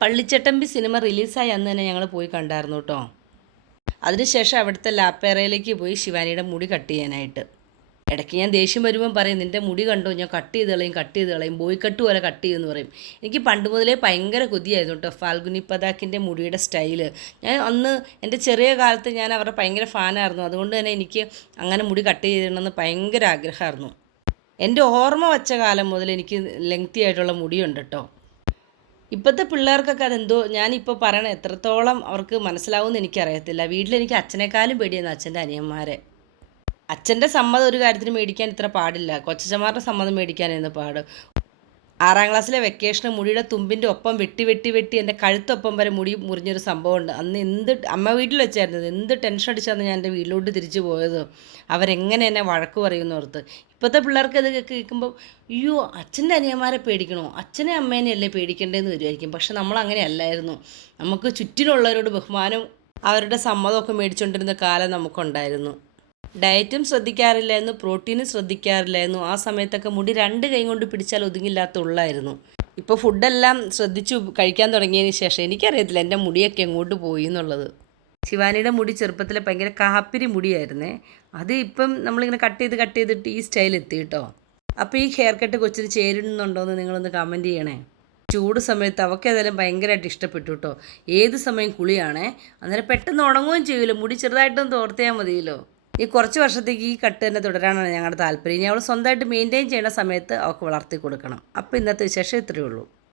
Pallichattambi cinema റിലീസായി അന്ന് തന്നെ ഞങ്ങൾ പോയി കണ്ടായിരുന്നു കേട്ടോ. അതിനുശേഷം അവിടുത്തെ ലാപ്പേറയിലേക്ക് പോയി ശിവാനിയുടെ മുടി കട്ട് ചെയ്യാനായിട്ട്. ഇടയ്ക്ക് ഞാൻ ദേഷ്യം വരുമ്പം പറയും, നിൻ്റെ മുടി കണ്ടോ, ഞാൻ കട്ട് ചെയ്ത് കളയും ബോയ് കട്ട് പോലെ കട്ട് ചെയ്യുമെന്ന് പറയും. എനിക്ക് പണ്ട് മുതലേ ഭയങ്കര കൊതിയായിരുന്നു കേട്ടോ ഫാൽഗുനി പതാക്കിൻ്റെ മുടിയുടെ സ്റ്റൈല്. ഞാൻ അന്ന് എൻ്റെ ചെറിയ കാലത്ത് ഞാൻ അവരുടെ ഭയങ്കര ഫാനായിരുന്നു. അതുകൊണ്ട് തന്നെ എനിക്ക് അങ്ങനെ മുടി കട്ട് ചെയ്യണമെന്ന് ഭയങ്കര ആഗ്രഹമായിരുന്നു. എൻ്റെ ഓർമ്മ വച്ച കാലം മുതൽ എനിക്ക് ലെങ്തി ആയിട്ടുള്ള മുടിയുണ്ട് കേട്ടോ. ഇപ്പോഴത്തെ പിള്ളേർക്കൊക്കെ അതെന്തോ ഞാനിപ്പോൾ പറയണ എത്രത്തോളം അവർക്ക് മനസ്സിലാവുമെന്ന് എനിക്കറിയത്തില്ല. വീട്ടിലെനിക്ക് അച്ഛനേക്കാളും പേടിയായിരുന്നു അച്ഛൻ്റെ അനിയന്മാരെ. അച്ഛൻ്റെ സമ്മതം ഒരു കാര്യത്തിന് മേടിക്കാൻ ഇത്ര പാടില്ല, കൊച്ചച്ചന്മാരുടെ സമ്മതം മേടിക്കാനായിരുന്നു പാട്. 6ാം ക്ലാസ്സിലെ വെക്കേഷന് മുടിയുടെ തുമ്പിൻ്റെ ഒപ്പം വെട്ടി എൻ്റെ കഴുത്തൊപ്പം വരെ മുടി മുറിഞ്ഞൊരു സംഭവമുണ്ട്. അന്ന് അമ്മ വീട്ടിൽ വെച്ചായിരുന്നത്. എന്ത് ടെൻഷൻ അടിച്ചാണ് ഞാൻ എൻ്റെ വീട്ടിലോട്ട് തിരിച്ചു പോയത്. അവരെങ്ങനെ എന്നെ വഴക്ക് പറയുമെന്ന് ഓർത്ത്. ഇപ്പോഴത്തെ പിള്ളേർക്ക് ഇത് കേൾക്കുമ്പോൾ അയ്യോ അച്ഛൻ്റെ അനിയന്മാരെ പേടിക്കണോ, അച്ഛനെ അമ്മേനെ അല്ലേ പേടിക്കേണ്ടതെന്ന് വരുമായിരിക്കും. പക്ഷെ നമ്മളങ്ങനെ അല്ലായിരുന്നു. നമുക്ക് ചുറ്റിനുള്ളവരോട് ബഹുമാനം, അവരുടെ സമ്മതമൊക്കെ മേടിച്ചുകൊണ്ടിരുന്ന കാലം നമുക്കുണ്ടായിരുന്നു. ഡയറ്റും ശ്രദ്ധിക്കാറില്ലായിരുന്നു, പ്രോട്ടീനും ശ്രദ്ധിക്കാറില്ലായിരുന്നു. ആ സമയത്തൊക്കെ മുടി 2 കൈ കൊണ്ട് പിടിച്ചാൽ ഒതുങ്ങില്ലാത്തുള്ളായിരുന്നു. ഇപ്പോൾ ഫുഡെല്ലാം ശ്രദ്ധിച്ചു കഴിക്കാൻ തുടങ്ങിയതിന് ശേഷം എനിക്കറിയത്തില്ല എൻ്റെ മുടിയൊക്കെ എങ്ങോട്ട് പോയി എന്നുള്ളത്. ശിവാനിയുടെ മുടി ചെറുപ്പത്തിൽ ഭയങ്കര കാപ്പിരി മുടിയായിരുന്നേ. അത് ഇപ്പം നമ്മളിങ്ങനെ കട്ട് ചെയ്തിട്ട് ഈ സ്റ്റൈൽ എത്തി കേട്ടോ. അപ്പോൾ ഈ ഹെയർ കട്ട് കൊച്ചിന് ചേരുന്നുണ്ടോ എന്ന് നിങ്ങളൊന്ന് കമൻറ്റ് ചെയ്യണേ. ചൂട് സമയത്ത് അവൾക്ക് ഏതായാലും ഭയങ്കരമായിട്ട് ഇഷ്ടപ്പെട്ടു കേട്ടോ. ഏത് സമയം കുളിയാണേ, അന്നേരം പെട്ടെന്ന് ഉണങ്ങുകയും ചെയ്യില്ല. മുടി ചെറുതായിട്ടൊന്ന് തോർത്തിയാൽ മതിയല്ലോ. ഈ കുറച്ച് വർഷത്തേക്ക് ഈ കട്ട് തന്നെ തുടരാനാണ് ഞങ്ങളുടെ താല്പര്യം. ഇനി അവൾ സ്വന്തമായിട്ട് മെയിൻറ്റെയിൻ ചെയ്യുന്ന സമയത്ത് അവൾക്ക് വളർത്തി കൊടുക്കണം. അപ്പോൾ ഇന്നത്തെ വിശേഷം ഇത്രയേ ഉള്ളൂ.